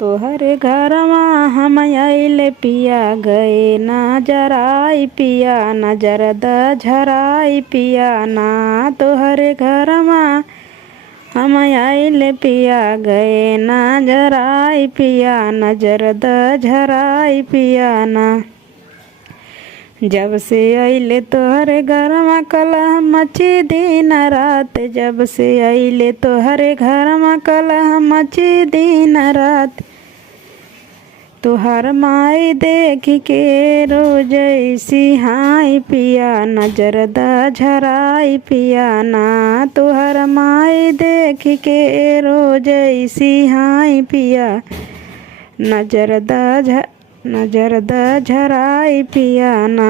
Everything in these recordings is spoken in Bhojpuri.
तोहरे घरवा हम आइले पिया गए ना जराई पिया नजर द झराई पिया ना। तोहरे घरवा हम आइले पिया गए ना जराई पिया नजर द झराई पिया ना। जब से आइले तोहरे घरवा कलह मची दिन रात। जब से आइले तोहरे घरवा कलह मची दिन रात। तुहार माई देख के रोज सिहाई पिया नजर द झराई पिया ना। तुहार माई देख के रोज सिहाई पिया नजर द झराई पिया ना।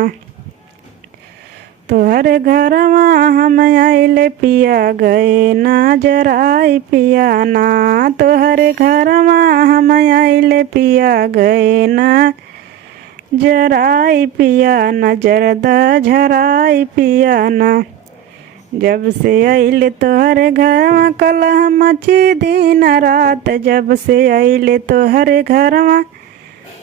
तोहरे घरवा हम आइले पिया गए ना जराई पिया ना। तोहरे घरवा हम आइले पिया गए ना जराई पिया नजर द झराई पिया ना। जब से आइले तोहरे घरवा कलह मची दिन रात। जब से आइले तोहरे घरवा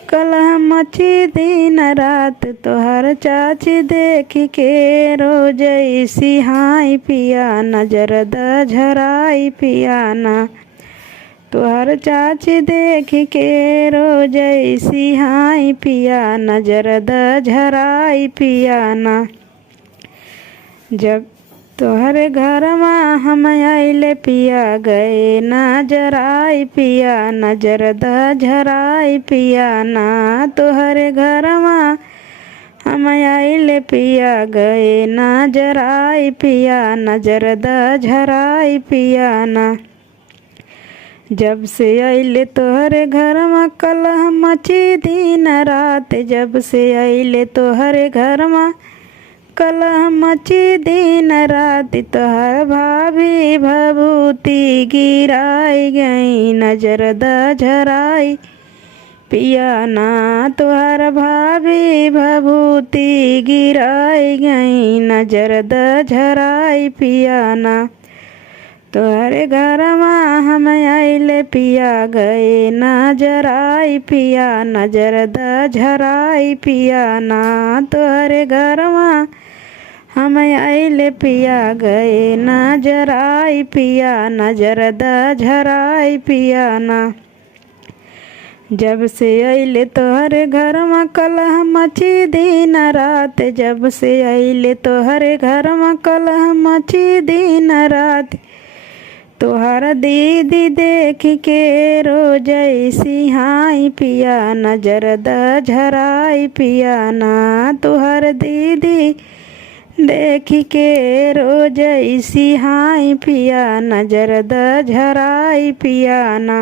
कलह मची दिन रात। तोहर चाची देख के रोज सिहाई पिया नजर द झराई पिया ना। तोहर चाची देख के रोज सिहाई पिया नजर द झराई पिया ना। जब तोहरे घरवा हम आइले पिया गए ना जराई पिया नजर द झराई पिया ना। तोहरे घरवा हम आइले पिया गए ना जराई पिया नजर द झराई पिया ना। जब से आइले तोहरे घरवा कलह मची दिन रात। जब से आइले तोहरे घरवा कलह मची दिन रात। तोहर भाभी भभूति गिराई गई नजर द झराई पिया ना। तोहर भाभी भभूति गिराई गई नजर द झराई पिया ना। तोहरे घरवा हम आइले पिया गए ना जराई पिया नजर द झराई पिया ना। तोहरे घरवा हम आइले पिया गए ना जराई पिया नजर द झराई पिया ना। जब से आइले तोहरे घरवा कलह मची दिन रात। जब से आइले तोहरे घरवा कलह मची दिन रात। तोहर दीदी देख के रोज सिहाई पिया नजर द झराई पिया ना। तोहर दीदी देख के रोज सिहाई पिया नजर द झराई पिया ना।